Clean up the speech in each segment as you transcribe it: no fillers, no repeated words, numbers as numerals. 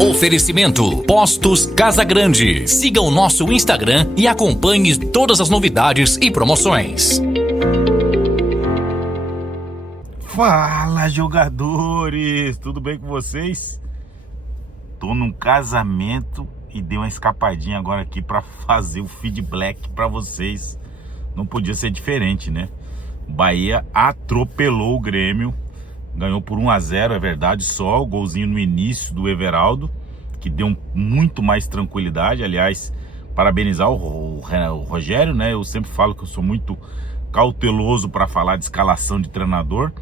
Oferecimento Postos Casa Grande. Siga o nosso Instagram e acompanhe todas as novidades e promoções. Fala, jogadores! Tudo bem com vocês? Tô num casamento e dei uma escapadinha agora aqui para fazer o feedback para vocês. Não podia ser diferente, né? O Bahia atropelou o Grêmio. Ganhou por 1-0, é verdade, só o golzinho no início do Everaldo, que deu muito mais tranquilidade. Aliás, parabenizar o Rogério, né? Eu sempre falo que eu sou muito cauteloso para falar de escalação de treinador,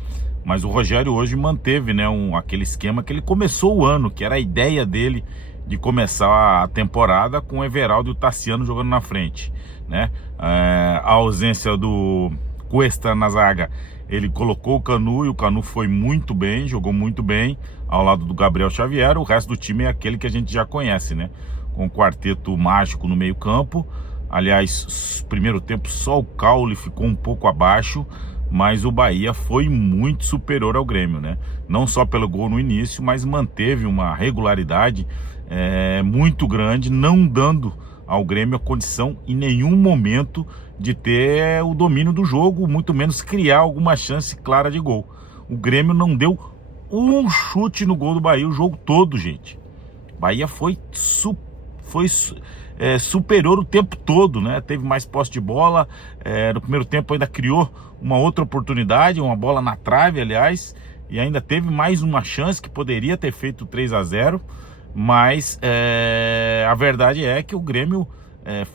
mas o Rogério hoje manteve, né, aquele esquema que ele começou o ano, que era a ideia dele de começar a temporada com o Everaldo e o Tassiano jogando na frente, né? A ausência do Cuesta na zaga, ele colocou o Canu e o Canu foi muito bem, jogou muito bem ao lado do Gabriel Xavier. O resto do time é aquele que a gente já conhece, né? Com o quarteto mágico no meio campo. Aliás, primeiro tempo só o Caule ficou um pouco abaixo, mas o Bahia foi muito superior ao Grêmio, né? Não só pelo gol no início, mas manteve uma regularidade muito grande, não dando ao Grêmio a condição em nenhum momento de ter o domínio do jogo, muito menos criar alguma chance clara de gol. O Grêmio não deu um chute no gol do Bahia o jogo todo, gente. O Bahia foi superior o tempo todo, né? Teve mais posse de bola, no primeiro tempo ainda criou uma outra oportunidade, uma bola na trave, aliás, e ainda teve mais uma chance que poderia ter feito 3-0, mas a verdade é que o Grêmio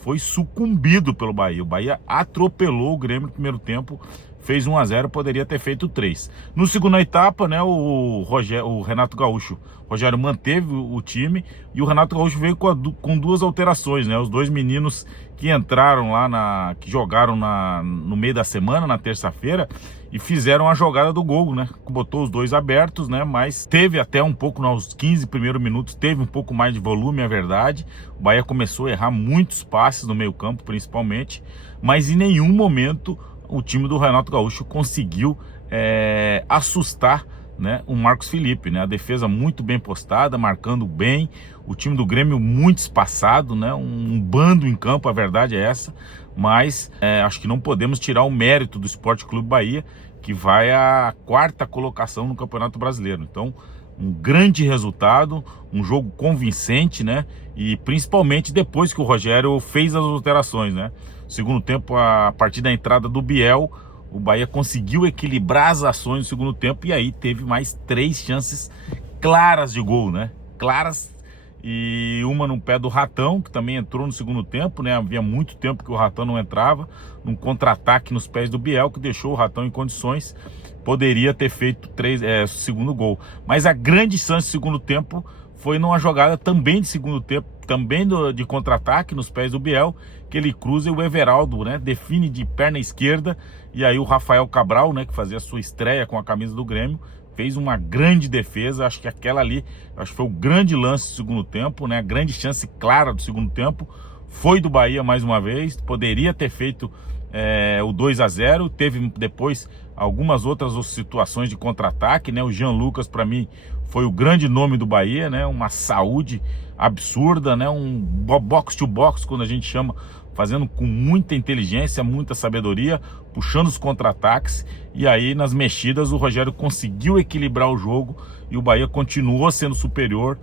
foi sucumbido pelo Bahia. O Bahia atropelou o Grêmio no primeiro tempo, fez 1-0, poderia ter feito 3. No segunda etapa, né, o Renato Gaúcho, o Rogério manteve o time e o Renato Gaúcho veio com duas alterações, né? Os dois meninos que entraram lá, que jogaram no meio da semana, na terça-feira, e fizeram a jogada do gol, né? Botou os dois abertos, né? Mas teve até um pouco, nos 15 primeiros minutos, teve um pouco mais de volume, é verdade. O Bahia começou a errar muitos passes no meio campo, principalmente, mas em nenhum momento o time do Renato Gaúcho conseguiu assustar, né, o Marcos Felipe, né? A defesa muito bem postada, marcando bem, o time do Grêmio muito espaçado, né? Um bando em campo, a verdade é essa, mas acho que não podemos tirar o mérito do Sport Clube Bahia, que vai à 4ª colocação no Campeonato Brasileiro. Então, um grande resultado, um jogo convincente, né? E principalmente depois que o Rogério fez as alterações, né? Segundo tempo, a partir da entrada do Biel, o Bahia conseguiu equilibrar as ações no segundo tempo e aí teve mais 3 chances claras de gol, né? Claras, e uma no pé do Ratão, que também entrou no segundo tempo, né? Havia muito tempo que o Ratão não entrava, num contra-ataque nos pés do Biel, que deixou o Ratão em condições, poderia ter feito segundo gol. Mas a grande chance do segundo tempo foi numa jogada também de segundo tempo, também de contra-ataque nos pés do Biel, que ele cruza e o Everaldo, né, define de perna esquerda, e aí o Rafael Cabral, né, que fazia a sua estreia com a camisa do Grêmio, fez uma grande defesa. Acho que aquela ali, acho que foi o grande lance do segundo tempo, né, a grande chance clara do segundo tempo, foi do Bahia mais uma vez, poderia ter feito o 2-0, teve depois algumas outras situações de contra-ataque, né? O Jean Lucas, para mim, foi o grande nome do Bahia, né? Uma saúde absurda, né? Um box to box, quando a gente chama, fazendo com muita inteligência, muita sabedoria, puxando os contra-ataques, e aí nas mexidas o Rogério conseguiu equilibrar o jogo e o Bahia continuou sendo superior,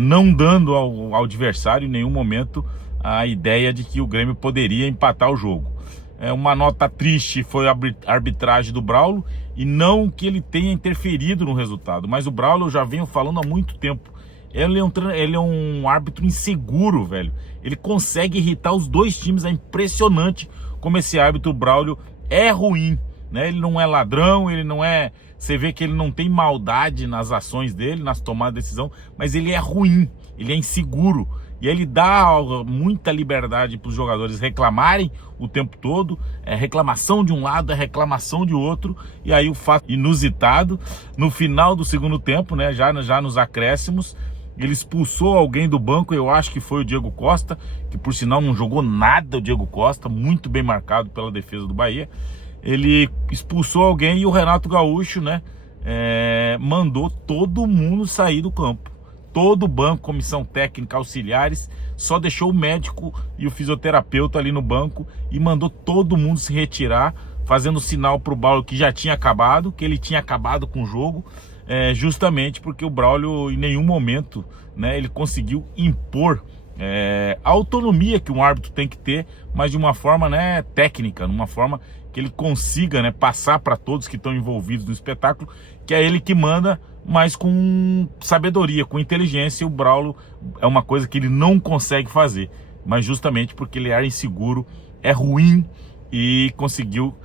não dando ao adversário em nenhum momento a ideia de que o Grêmio poderia empatar o jogo. Uma nota triste foi a arbitragem do Braulio, e não que ele tenha interferido no resultado, mas o Braulio, eu já venho falando há muito tempo, ele é um árbitro inseguro, velho. Ele consegue irritar os dois times, é impressionante como esse árbitro Braulio é ruim, né? Ele não é ladrão, ele não é... Você vê que ele não tem maldade nas ações dele, nas tomadas de decisão, mas ele é ruim, ele é inseguro. E ele dá muita liberdade para os jogadores reclamarem o tempo todo, reclamação de um lado, reclamação de outro, e aí o fato inusitado, no final do segundo tempo, né, já nos acréscimos, ele expulsou alguém do banco, eu acho que foi o Diego Costa, que por sinal não jogou nada, o Diego Costa, muito bem marcado pela defesa do Bahia. Ele expulsou alguém e o Renato Gaúcho, né, mandou todo mundo sair do campo. todo o banco, comissão técnica, auxiliares, só deixou o médico e o fisioterapeuta ali no banco e mandou todo mundo se retirar, fazendo sinal para o Braulio que já tinha acabado, que ele tinha acabado com o jogo, justamente porque o Braulio em nenhum momento, né, ele conseguiu impor a autonomia que um árbitro tem que ter, mas de uma forma, né, técnica, numa forma que ele consiga, né, passar para todos que estão envolvidos no espetáculo, que é ele que manda, mas com sabedoria, com inteligência. E o Braulio é uma coisa que ele não consegue fazer, mas justamente porque ele era inseguro, é ruim, e conseguiu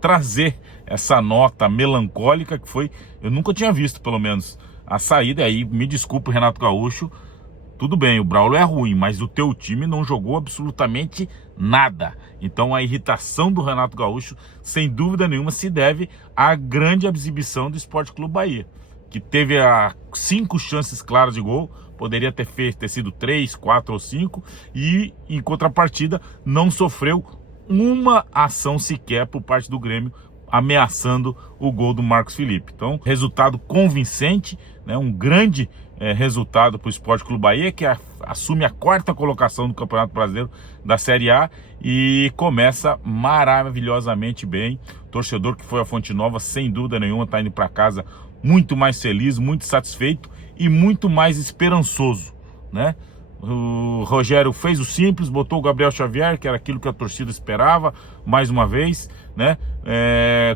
trazer essa nota melancólica que foi, eu nunca tinha visto, pelo menos, a saída. Aí me desculpa, Renato Gaúcho, tudo bem, o Braulio é ruim, mas o teu time não jogou absolutamente nada. Então a irritação do Renato Gaúcho, sem dúvida nenhuma, se deve à grande exibição do Sport Clube Bahia, que teve 5 chances claras de gol, poderia ter sido 3, 4 ou 5, e em contrapartida não sofreu uma ação sequer por parte do Grêmio, ameaçando o gol do Marcos Felipe. Então, resultado convincente, né, um grande resultado para o Sport Clube Bahia, que assume a 4ª colocação do Campeonato Brasileiro da Série A e começa maravilhosamente bem. O torcedor que foi a Fonte Nova, sem dúvida nenhuma, está indo para casa muito mais feliz, muito satisfeito e muito mais esperançoso, né? O Rogério fez o simples, botou o Gabriel Xavier, que era aquilo que a torcida esperava, mais uma vez, né?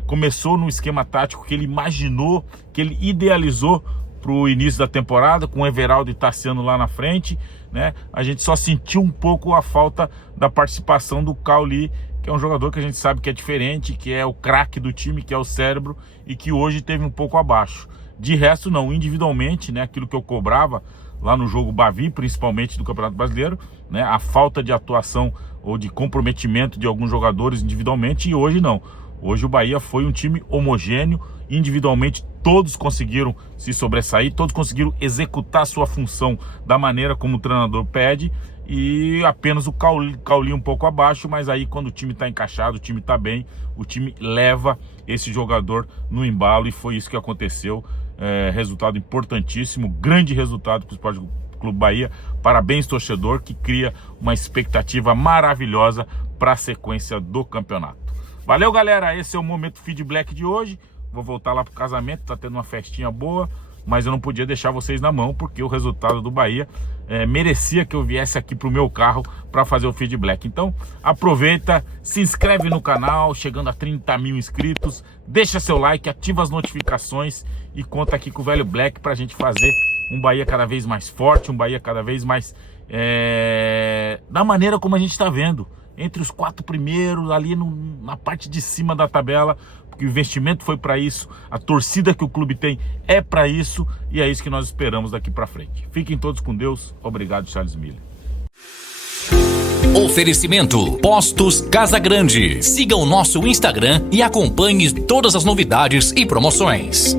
Começou no esquema tático que ele imaginou, que ele idealizou para o início da temporada, com o Everaldo e Tassiano lá na frente, né? A gente só sentiu um pouco a falta da participação do Cauli, que é um jogador que a gente sabe que é diferente, que é o craque do time, que é o cérebro, e que hoje teve um pouco abaixo. De resto, não, individualmente, né? Aquilo que eu cobrava lá no jogo Bavi, principalmente do Campeonato Brasileiro, né? A falta de atuação ou de comprometimento de alguns jogadores individualmente, e hoje não. Hoje o Bahia foi um time homogêneo, individualmente todos conseguiram se sobressair, todos conseguiram executar sua função da maneira como o treinador pede, e apenas o Cauli um pouco abaixo, mas aí quando o time está encaixado, o time está bem, o time leva esse jogador no embalo, e foi isso que aconteceu. Resultado importantíssimo, grande resultado para o Sport Clube Bahia. Parabéns, torcedor, que cria uma expectativa maravilhosa para a sequência do campeonato. Valeu, galera, esse é o Momento Feedback de hoje. Vou voltar lá pro casamento, tá tendo uma festinha boa, mas eu não podia deixar vocês na mão, porque o resultado do Bahia merecia que eu viesse aqui pro meu carro para fazer o feedback. Então aproveita, se inscreve no canal, chegando a 30 mil inscritos, deixa seu like, ativa as notificações e conta aqui com o Velho Black pra gente fazer um Bahia cada vez mais forte, um Bahia cada vez mais da maneira como a gente está vendo, entre os 4 primeiros, ali na parte de cima da tabela, porque o investimento foi para isso, a torcida que o clube tem é para isso, e é isso que nós esperamos daqui para frente. Fiquem todos com Deus. Obrigado, Charles Miller. Oferecimento Postos Casa Grande. Siga o nosso Instagram e acompanhe todas as novidades e promoções.